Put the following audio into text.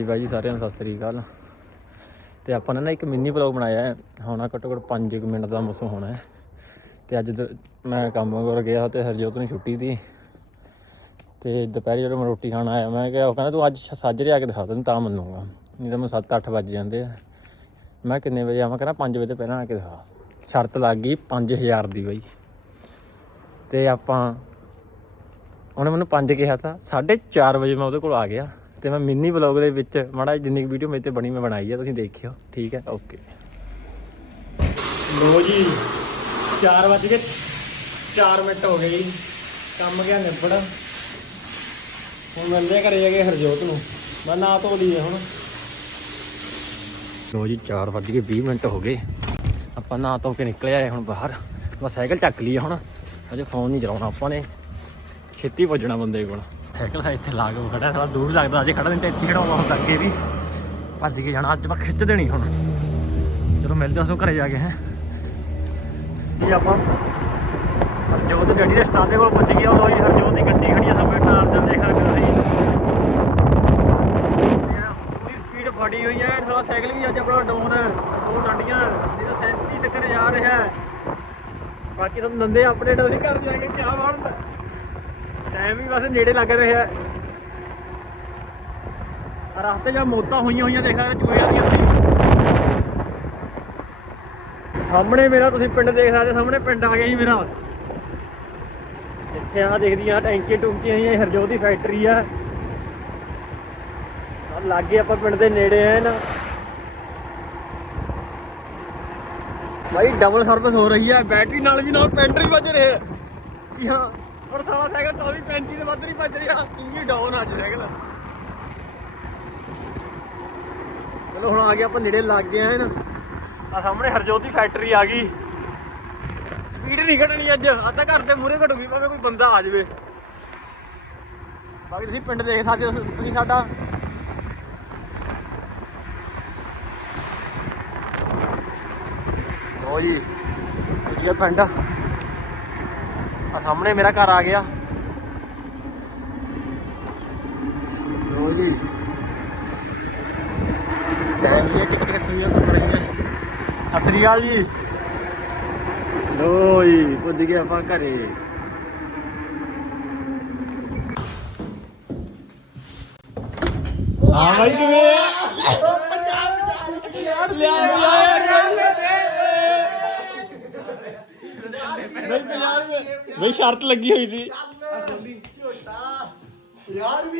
ਜੀ ਬਾਈ ਜੀ, ਸਾਰਿਆਂ ਨੂੰ ਸਤਿ ਸ੍ਰੀ ਅਕਾਲ। ਤੇ ਆਪਾਂ ਨੇ ਨਾ ਇੱਕ ਮਿੰਨੀ ਵਲੌਗ ਬਣਾਇਆ ਹੈ। ਹੋਣਾ ਘੱਟੋ ਘੱਟ 5 ਮਿੰਟ ਦਾ ਮਸੋ ਹੋਣਾ ਹੈ। ਤੇ ਅੱਜ ਦ- ਮੈਂ ਕੰਮ ਕਰ ਗਿਆ ਤੇ ਹਰਜੋਤ ਨੂੰ ਛੁੱਟੀ ਦੀ ਤੇ ਦੁਪਹਿਰੇ ਜਦੋਂ ਮੈਂ ਰੋਟੀ ਖਾਣ ਆਇਆ, ਮੈਂ ਕਿਹਾ ਉਹ ਕਹਿੰਦਾ ਤੂੰ ਅੱਜ ਸਾਜਰੇ ਆ ਕੇ ਦਿਖਾ ਤੈਨੂੰ, ਤਾਂ ਮੰਨੂਗਾ। ਨਹੀਂ ਤਾਂ ਮੈਂ 7-8 ਵੱਜ ਜਾਂਦੇ ਆ। ਮੈਂ ਕਿੰਨੇ ਵਜੇ ਆਵਾਂ? ਕਹਿੰਦਾ 5 ਵਜੇ ਤੋਂ ਪਹਿਲਾਂ ਆ ਕੇ ਦਿਖਾ। ਸ਼ਰਤ ਲੱਗ ਗਈ 5000 ਦੀ ਬਾਈ। ਤੇ ਆਪਾਂ ਉਹਨੇ ਮੈਨੂੰ 5 ਕਿਹਾ ਤਾਂ 4:30 ਵਜੇ ਮੈਂ ਉਹਦੇ ਕੋਲ ਆ ਗਿਆ। ਤੇ ਮੈਂ ਮਿੰਨੀ ਵਲੌਗ ਦੇ ਵਿੱਚ ਮਾੜਾ ਜਿੰਨੀ ਵੀਡੀਓ ਮੇਰੇ ਤੇ ਬਣੀ ਮੈਂ ਬਣਾਈ ਆ ਤੁਸੀਂ ਦੇਖਿਓ ਠੀਕ ਹੈ? ਓਕੇ ਲੋ ਜੀ 4 ਵਜ ਕੇ 4 ਮਿੰਟ ਹੋ ਗਏ ਜੀ ਕੰਮ ਗਿਆ ਨਿਬੜ। ਹੁਣ ਮਿਲਦੇ ਘਰੇ ਜਾ ਕੇ ਹਰਜੋਤ ਨੂੰ। ਮੈਂ ਨਾ ਧੋ ਲਈਏ ਹੁਣ। ਲੋ ਜੀ 4 ਵਜ ਕੇ 20 ਮਿੰਟ ਹੋ ਗਏ। ਆਪਾਂ ਨਾ ਧੋ ਕੇ ਨਿਕਲੇ ਆਏ ਹੁਣ ਬਾਹਰ। ਬਸ ਸਾਈਕਲ ਚੱਕ ਲਈਏ ਹੁਣ। ਅਜੇ ਫੋਨ ਨਹੀਂ ਚਲਾਉਣਾ ਆਪਾਂ ਨੇ। ਛੇਤੀ ਪੁੱਜਣਾ ਬੰਦੇ ਕੋਲ। ਸਾਈਕਲ ਹੈ ਇੱਥੇ ਲਾ ਕੇ ਖੜਾ ਥੋੜਾ ਦੂਰ ਲੱਗਦਾ, ਅਜੇ ਖੜਾ ਨਹੀਂ ਤੇ ਇੱਥੇ ਖੜਾਉਣਾ ਹੁੰਦਾ ਅੱਗੇ ਵੀ। ਭੱਜ ਕੇ ਜਾਣਾ, ਅੱਜ ਮੈਂ ਖਿੱਚ ਦੇਣੀ ਹੁਣ। ਚਲੋ ਮਿਲਦੇ ਹਾਂ ਉਸ ਘਰੇ ਜਾ ਕੇ, ਹੈ। ਜੀ ਆਪਾਂ ਹਰਜੋਤ ਗੱਡੀ ਦੇ ਸਟਾਂਡ ਕੋਲ ਪਹੁੰਚ ਗਏ, ਉਹ ਲੋਈ ਹਰਜੋਤ ਦੀ ਗੱਡੀ ਖੜੀ ਆ, ਸਾਹਮਣੇ ਟਾਰ ਦੇ ਦੇਖ ਸਕਦੇ ਹੋ ਤੁਸੀਂ ਪੂਰੀ ਸਪੀਡ ਫੜੀ ਹੋਈ ਹੈ ਥੋੜਾ ਸਾਈਕਲ ਵੀ ਅੱਜ ਆਪਣਾ ਡਾਊਨ ਦੋ ਡੰਡੀਆਂ ਨਹੀਂ 37 ਤੱਕ ਜਾ ਰਿਹਾ ਬਾਕੀ ਤੁਹਾਨੂੰ ਨੰਦੇ ਅਪਡੇਟ ਅਸੀਂ ਘਰ ਜਾ ਕੇ ਬਣਦਾ ਟਾਈਮ ਵੀ ਬਸ ਨੇੜੇ ਲੱਗ ਰਿਹਾ ਹੈ। ਰਸਤੇ ਜਾਂ ਮੌਤਾਂ ਹੋਈਆਂ ਹੋਈਆਂ ਦੇਖ ਸਕਦੇ ਚੂਹਿਆਂ ਦੀਆਂ ਤੁਸੀਂ। ਸਾਹਮਣੇ ਮੇਰਾ ਤੁਸੀਂ ਪਿੰਡ ਦੇਖ ਸਕਦੇ ਸਾਹਮਣੇ ਪਿੰਡ ਆ ਗਿਆ ਜੀ ਮੇਰਾ। ਇੱਥੇ ਆ ਦੇਖਦੀ ਟੈਂਕੀ ਟੁੰਕੀਆਂ ਹੀ ਹਰਜੋਤ ਦੀ ਫੈਕਟਰੀ ਆ। ਲਾਗੇ ਆਪਾਂ ਪਿੰਡ ਦੇ ਨੇੜੇ ਆ ਨਾ ਭਾਈ ਡਬਲ ਸਰਵਿਸ ਹੋ ਰਹੀ ਹੈ ਬੈਟਰੀ ਨਾਲ ਵੀ ਨਾਲ ਪੈਂਟਰ ਵੀ ਵੱਜ ਰਿਹਾ ਹੈ ਕੀ ਹਾਂ। ਪਰ ਸਾਲਾ ਸਾਈਕਲ ਤਾਂ ਵੀ 35 ਦੇ ਵੱਧ ਨਹੀਂ ਭੱਜ ਰਿਹਾ। ਇੰਜੀ ਡਾਊਨ ਅੱਜ ਸਾਈਕਲ। ਚਲੋ, ਹੁਣ ਆ ਗਿਆ ਆਪਾਂ ਨੇੜੇ, ਲੱਗ ਗਏ ਆ ਨਾ। ਆ ਸਾਹਮਣੇ ਹਰਜੋਤ ਫੈਕਟਰੀ ਆ ਗਈ। ਸਪੀਡ ਨਹੀਂ ਘਟਣੀ ਅੱਜ। ਅੱਧਾ ਘਰ ਦੇ ਮੂਹਰੇ ਘਟੂਗੀ, ਭਾਵੇਂ ਕੋਈ ਬੰਦਾ ਆ ਜਾਵੇ। ਬਾਕੀ ਤੁਸੀਂ ਪਿੰਡ ਦੇਖ ਸਕਦੇ ਹੋ, ਤੁਸੀਂ ਸਾਡਾ। ਲੋ ਜੀ ਇਹ ਪਿੰਡ ਆ ਸਾਹਮਣੇ ਮੇਰਾ ਘਰ ਆ ਗਿਆ। ਲੋ ਜੀ। ਟਾਈਮ ਇਹ ਟਿਕਟ ਕੇ ਸੂਈਆਂ ਘੁੰਮ ਰਹੀ ਹੈ ਅਕਾਲ ਜੀ। ਲੋ ਜੀ ਪੁੱਜ ਗਏ ਆਪਾਂ ਘਰੇ। ਹਾਂ ਭਾਈ ਕਿਵੇਂ ਯਾਰ ਲਿਆ। ਬਈ ਸ਼ਰਤ ਲੱਗੀ ਹੋਈ ਸੀ। ਯਾਰ ਵੀ